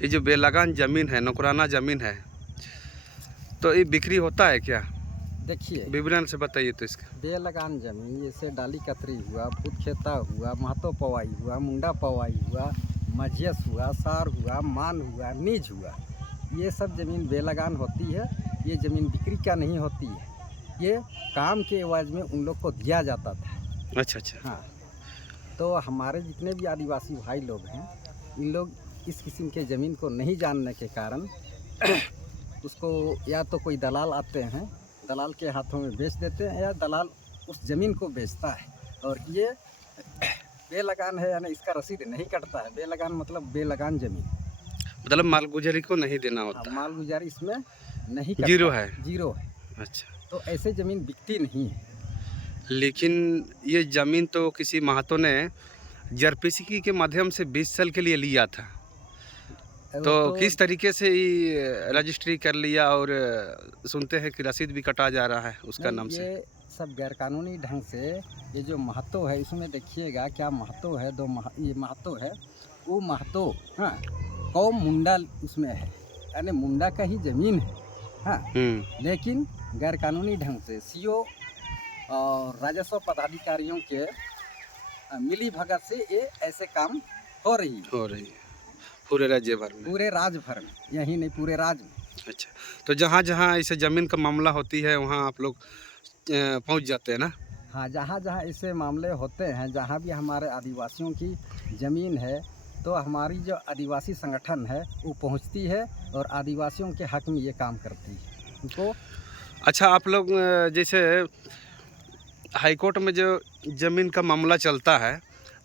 ये जो बेलगान ज़मीन है, नौकराना ज़मीन है, तो ये बिक्री होता है क्या? देखिए, विवरण से बताइए तो इसका। बेलगान जमीन जैसे डाली कतरी हुआ, भूतखेता हुआ, महतो पवाई हुआ, मुंडा पवाई हुआ, मझियस हुआ, सार हुआ, मान हुआ, नीज हुआ, ये सब ज़मीन बेलगान होती है। ये ज़मीन बिक्री का नहीं होती है, ये काम के एवज में उन लोग को दिया जाता था। अच्छा अच्छा। हाँ, तो हमारे जितने भी आदिवासी भाई लोग हैं, इन लोग इस किस्म के ज़मीन को नहीं जानने के कारण उसको या तो कोई दलाल आते हैं, दलाल के हाथों में बेच देते हैं, या दलाल उस ज़मीन को बेचता है। और ये बेलगान है, यानी इसका रसीद नहीं कटता है। बेलगान मतलब बेलगान ज़मीन, मतलब मालगुजारी को नहीं देना हाँ, होता है, माल गुजारी इसमें नहीं करता जीरो है। जीरो है। अच्छा, तो ऐसे ज़मीन बिकती नहीं है। लेकिन ये ज़मीन तो किसी महतो ने जरपीसी के माध्यम से 20 साल के लिए लिया था, तो वो तो किस तरीके से ये रजिस्ट्री कर लिया, और सुनते हैं कि रसीद भी कटा जा रहा है उसका नहीं, नाम से। ये सब गैरकानूनी ढंग से, ये जो महतो है इसमें देखिएगा क्या महतो है, ये महतो है, वो महतो, हाँ, कौम मुंडा उसमें है, यानी मुंडा का ही ज़मीन है। हाँ, लेकिन गैरकानूनी ढंग से सीओ और राजस्व पदाधिकारियों के मिली भगत से ये ऐसे काम हो रही है हो रही है पूरे राज्य भर में। पूरे राज्य भर में, यही नहीं पूरे राज्य में। अच्छा, तो जहाँ जहाँ ऐसे ज़मीन का मामला होती है वहाँ आप लोग पहुँच जाते हैं ना? हाँ, जहाँ जहाँ ऐसे मामले होते हैं, जहाँ भी हमारे आदिवासियों की ज़मीन है, तो हमारी जो आदिवासी संगठन है वो पहुँचती है और आदिवासियों के हक में ये काम करती है उनको। अच्छा, आप लोग जैसे हाई कोर्ट में जो ज़मीन का मामला चलता है,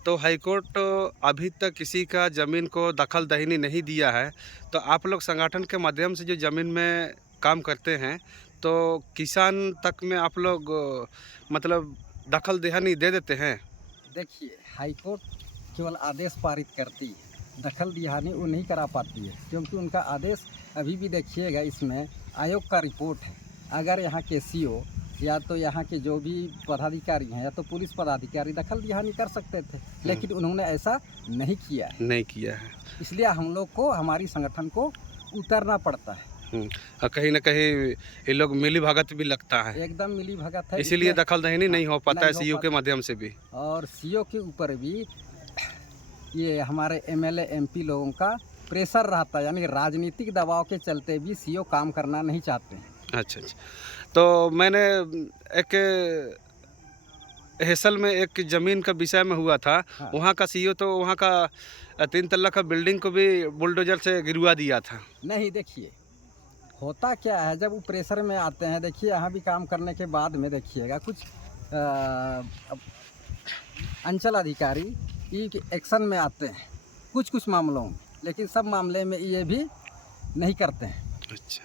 तो हाई कोर्ट अभी तक किसी का ज़मीन को दखल दहीनी नहीं दिया है, तो आप लोग संगठन के माध्यम से जो ज़मीन में काम करते हैं, तो किसान तक में आप लोग मतलब दखल दहानी दे देते हैं? देखिए, हाई कोर्ट केवल आदेश पारित करती है, दखल दिहानी वो नहीं करा पाती है, क्योंकि उनका आदेश अभी भी देखिएगा इसमें आयोग का रिपोर्ट है। अगर यहाँ के सीओ या तो यहाँ के जो भी पदाधिकारी हैं या तो पुलिस पदाधिकारी दखल दिहानी कर सकते थे, लेकिन उन्होंने ऐसा नहीं किया है। नहीं किया है। इसलिए हम लोग को, हमारी संगठन को उतरना पड़ता है। और कहीं न कहीं ये लोग मिली-भगत भी लगता है, एकदम मिली भगत है, इसीलिए इसमें दखल दहीनी नहीं हो पाता है नहीं हो सीईओ के पाता। माध्यम से भी। और सीओ के ऊपर भी ये हमारे एमएलए एमपी लोगों का प्रेशर रहता है, यानी राजनीतिक दबाव के चलते भी सीओ काम करना नहीं चाहते हैं। अच्छा, अच्छा। तो मैंने एक हेसल में एक ज़मीन का विषय में हुआ था, हाँ, वहाँ का सीईओ तो वहाँ का 3 तल्ला का बिल्डिंग को भी बुलडोज़र से गिरवा दिया था। नहीं, देखिए होता क्या है, जब वो प्रेशर में आते हैं, देखिए यहाँ भी काम करने के बाद में देखिएगा कुछ अब अंचल अधिकारी ये एक्शन में आते हैं कुछ कुछ मामलों में, लेकिन सब मामले में ये भी नहीं करते हैं। अच्छा,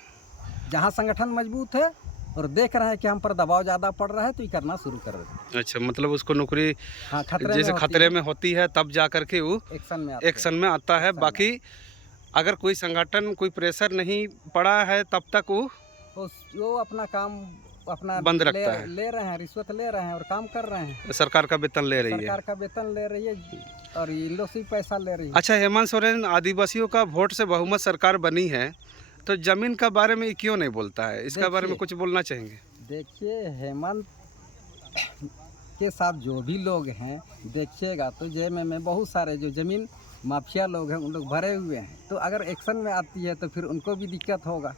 जहाँ संगठन मजबूत है और देख रहे हैं कि हम पर दबाव ज़्यादा पड़ रहा है, तो ये करना शुरू कर देते हैं। अच्छा, मतलब उसको नौकरी हाँ, जैसे खतरे में होती है तब जा कर के वो एक्शन में आते हैं। एक्शन में आता है। एक्शन में बाकी अगर कोई संगठन कोई प्रेशर नहीं पड़ा है तब तक वो तो वो अपना काम अपना बंद रखता है। ले रहे हैं, रिश्वत ले रहे हैं और काम कर रहे हैं। सरकार का वेतन ले रही है। सरकार का वेतन ले रही है और इन लोग से पैसा ले रही है। अच्छा, हेमंत सोरेन, आदिवासियों का वोट से बहुमत सरकार बनी है, तो ज़मीन का बारे में क्यों नहीं बोलता है? इसका बारे में कुछ बोलना चाहेंगे? देखिए, हेमंत के साथ जो भी लोग हैं, देखिएगा तो जेएमएम में बहुत सारे जो ज़मीन माफिया लोग हैं उन लोग भरे हुए हैं, तो अगर एक्शन में आती है तो फिर उनको भी दिक्कत होगा।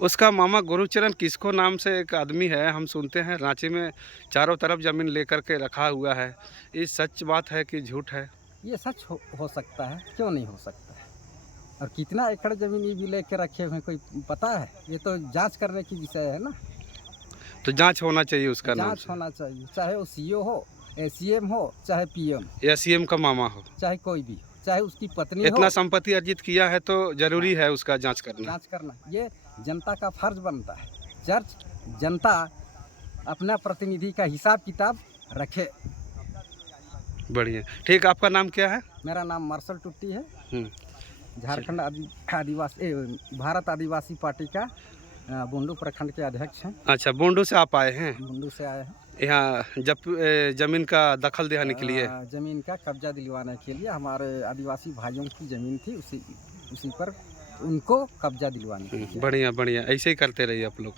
उसका मामा गुरुचरण किसको नाम से एक आदमी है, हम सुनते हैं रांची में चारों तरफ ज़मीन लेकर के रखा हुआ है। ये सच बात है कि झूठ है? ये सच हो सकता है, क्यों नहीं हो सकता है। और कितना एकड़ ज़मीन ये भी लेके रखे हुए हैं, कोई पता है? ये तो जांच करने की विषय है ना। तो जांच होना चाहिए उसका नाम जांच से, होना चाहिए, चाहे वो सीओ हो, सीएम हो, चाहे पीएम, या सीएम का मामा हो। चाहे कोई भी, चाहे उसकी पत्नी इतना हो। संपत्ति अर्जित किया है तो जरूरी है उसका जांच करना। जांच करना ये जनता का फर्ज बनता है। चर्च जनता अपना प्रतिनिधि का हिसाब किताब रखे। बढ़िया, ठीक। आपका नाम क्या है? मेरा नाम मार्शल टुट्टी है, झारखंड भारत आदिवासी पार्टी का बुंडू प्रखंड के अध्यक्ष हैं। अच्छा, बुंडू से आप आए हैं? बुंडू से आए हैं यहाँ जब ज़मीन का दखल दिहाने के लिए? ज़मीन का कब्जा दिलवाने के लिए। हमारे आदिवासी भाइयों की ज़मीन थी, उसी उसी पर उनको कब्जा दिलवाने की। बढ़िया बढ़िया, ऐसे ही करते रहिए आप लोग।